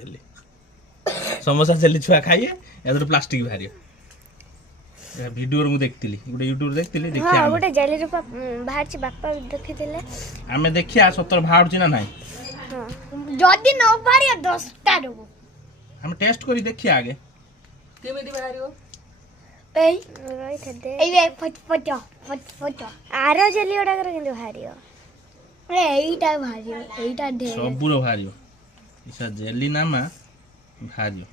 Jelly छुआ खाइए या प्लास्टिक बाहर वीडियो मु देखतिली गोटे यूट्यूब देखतिली देखिया हां गोटे जेली रो बाहर छी बापा देखिथिले हमें देखिया सतर बाहर छी ना नाही हां जदी न बाहर या 10 टा देबो हम टेस्ट करी देखिया आगे केमिति बाहरियो एई रही थे दे एई फट आरो जेली ओडा कर केंदो बाहरियो ए एईटा बाहरियो एईटा दे सब बुरो बाहरियो इसा जेली नामा बाहरियो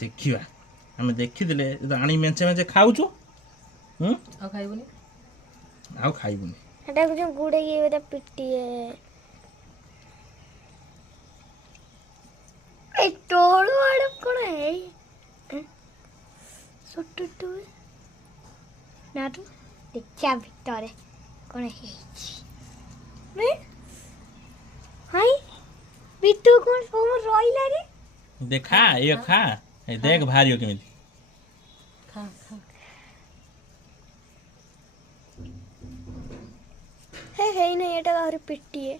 देखिवा हम देखि दिले तो आनी मेंचे मेंचे खाउछु आ खाइबनी आउ खाइबनी हटा को जो गुड़े ये बता पिट्टी है ए टोळो आड़ कोन है सोटटू ना तो देखिया भितरे कोन है मैं हाय बिट्टू कोन फोम रोइला रे देखा ये खा ए देख भारियो केमिति खा खा हे नहीं एटा और पिट्टी है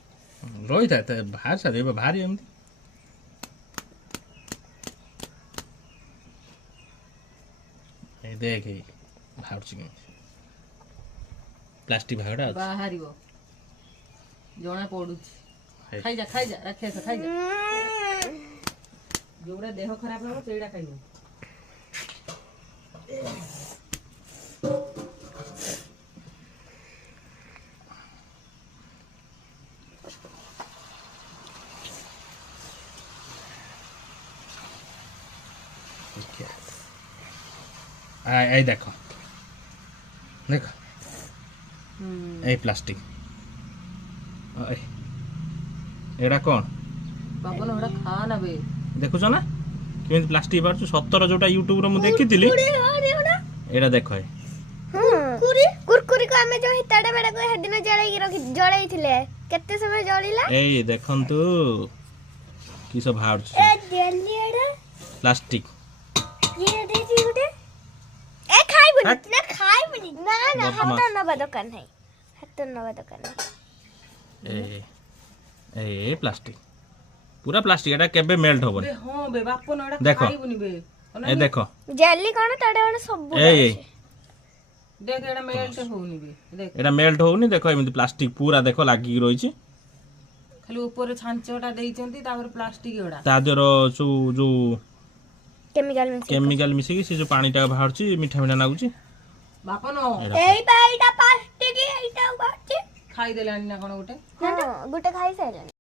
रोई था त बाहर से देबे भारी एमति ए देख ए बाहर छी प्लास्टिक भागड़ा बाहरियो जोना पडु खाई जा रखे से खाई जा जोड़ा देह खराब हो सेड़ा खाइबो आई देखो देखो ए प्लास्टिक एड़ा कौन बाबा नोड़ा खा ना बे देखुछ ना केमिति प्लास्टिक बारछु 17 जोटा यूट्यूब रे मु देखितिली एड़ा देखो कुरकुरी को हमें जो हिताडा बेडा को हेदिन जळाई रखि जळाई थिले केते समय जळिला ए देखंतु की सब बाहरछु ए जेली एडा प्लास्टिक ये देसी गुटे ए खाइबनी ना खाइबनी ना ना हाथ नबा दुकान है हाथ नबा दुकान ए ए प्लास्टिक पूरा प्लास्टिक एटा केबे मेल्ट होबनी बे हां बे बापो नोड़ा देखो। खाइबनी बे ए देखो जेली कोन ताडे वाला सब ए देख एड़ा मेल्ट होनी बे देख एटा मेल्ट होउनी देखो एमिति प्लास्टिक पूरा देखो लागि रहिछि खाली ऊपर छांचटा देइचंती तापर प्लास्टिक एड़ा ता देरो जो केमिकल मिसी से जो पानी टा बाहरछि मीठा मीठा लागुछि बापो नो एई बाईटा प्लास्टिक एईटा बाचे खाई देलानी ना कोन गोटे हां गुटे खाई साइला